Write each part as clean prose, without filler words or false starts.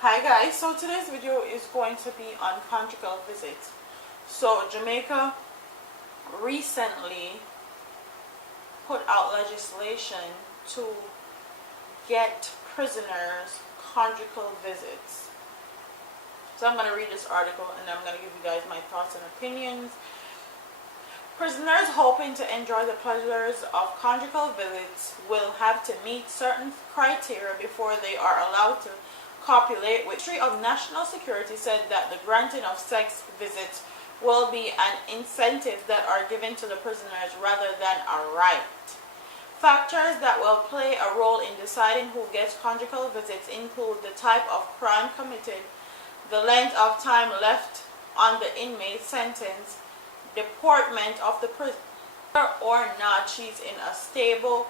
Hi guys, so today's video is going to be on conjugal visits. So Jamaica recently put out legislation to get prisoners conjugal visits. So I'm going to read this article and I'm going to give you guys my thoughts and opinions. Prisoners hoping to enjoy the pleasures of conjugal visits will have to meet certain criteria before they are allowed to copulate. With the Ministry of National Security said that the granting of sex visits will be an incentive that are given to the prisoners rather than a right. Factors that will play a role in deciding who gets conjugal visits include the type of crime committed, the length of time left on the inmate's sentence, deportment of the prisoner, or not she's in a stable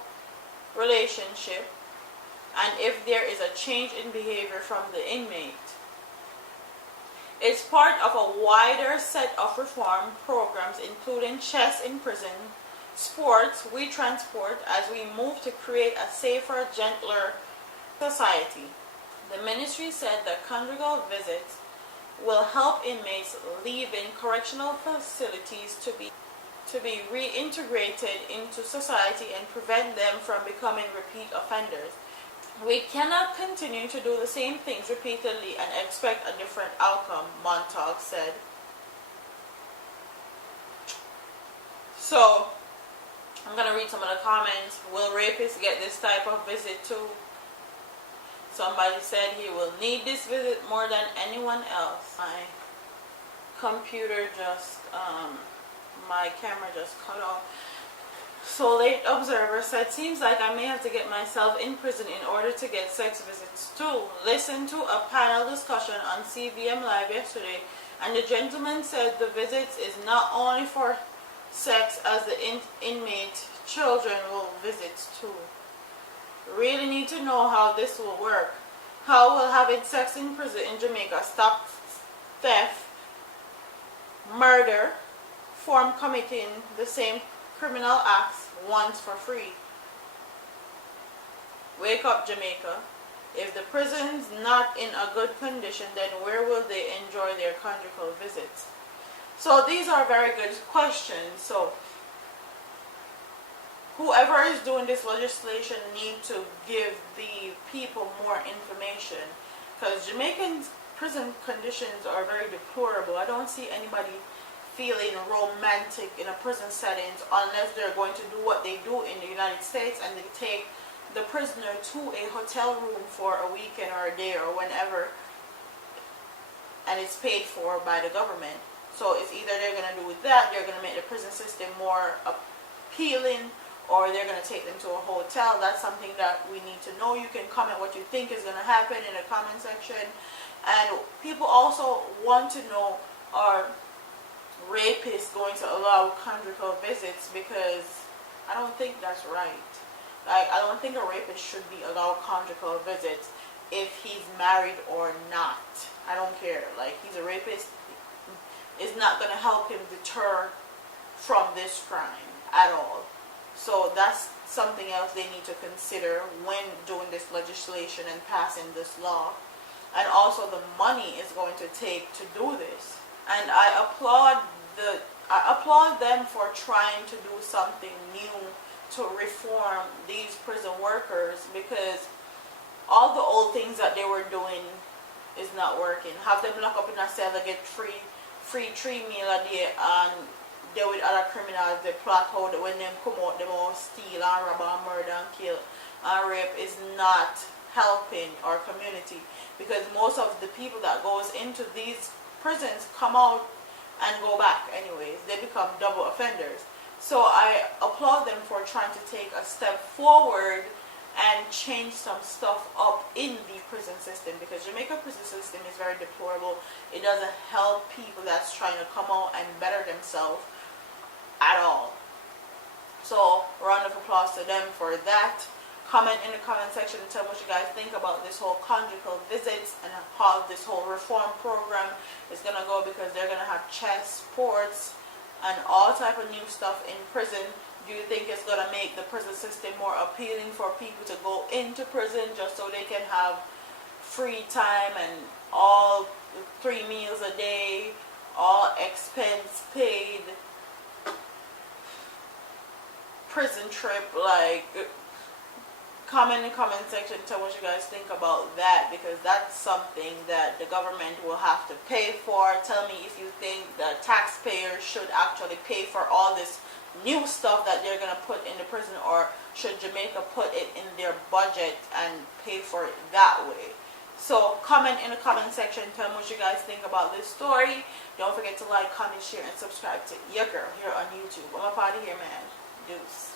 relationship, and if there is a change in behavior from the inmate. It's part of a wider set of reform programs including chess in prison, sports, we transport, as we move to create a safer, gentler society. The ministry said that conjugal visits will help inmates leaving correctional facilities to be reintegrated into society and prevent them from becoming repeat offenders. We cannot continue to do the same things repeatedly and expect a different outcome, Montauk said. So, I'm going to read some of the comments. Will rapists get this type of visit too? Somebody said he will need this visit more than anyone else. My computer just, my camera just cut off. So Late Observer said, seems like I may have to get myself in prison in order to get sex visits too. Listen to a panel discussion on CBM Live yesterday, and the gentleman said the visits is not only for sex as the inmate children will visit too. Really need to know how this will work. How will having sex in prison in Jamaica stop theft, murder, from committing the same criminal acts once for free? Wake up, Jamaica. If the prison's not in a good condition, then where will they enjoy their conjugal visits? So these are very good questions. So whoever is doing this legislation need to give the people more information, because Jamaican prison conditions are very deplorable. I don't see anybody feeling romantic in a prison settings unless they're going to do what they do in the United States and they take the prisoner to a hotel room for a weekend or a day or whenever, and it's paid for by the government. So it's either they're going to do that, they're going to make the prison system more appealing, or they're going to take them to a hotel. That's something that we need to know. You can comment what you think is going to happen in the comment section. And people also want to know, are rapists going to allow conjugal visits? Because I don't think that's right. Like, I don't think a rapist should be allowed conjugal visits if he's married or not. I don't care. Like, he's a rapist. It's not going to help him deter from this crime at all. So that's something else they need to consider when doing this legislation and passing this law. And also the money is going to take to do this. And I applaud them for trying to do something new to reform these prison workers, because all the old things that they were doing is not working. Have them lock up in a cell and get free 3 meal a day, and deal with other criminals. They plot how that when them come out, they will steal and rob and murder and kill and rape is not helping our community, because most of the people that goes into these prisons come out and go back anyways. They become double offenders. So I applaud them for trying to take a step forward and change some stuff up in the prison system, because Jamaica prison system is very deplorable. It doesn't help people that's trying to come out and better themselves at all. So round of applause to them for that. Comment in the comment section and tell me what you guys think about this whole conjugal visits and how this whole reform program is going to go, because they're going to have chess, sports, and all type of new stuff in prison. Do you think it's going to make the prison system more appealing for people to go into prison just so they can have free time and all 3 meals a day, all expense paid, prison trip. Like, comment in the comment section, tell what you guys think about that, because that's something that the government will have to pay for. Tell me if you think the taxpayers should actually pay for all this new stuff that they're going to put in the prison, or should Jamaica put it in their budget and pay for it that way. So comment in the comment section, tell me what you guys think about this story. Don't forget to like, comment, share, and subscribe to your girl here on YouTube. I'm up out of here, man. Deuce.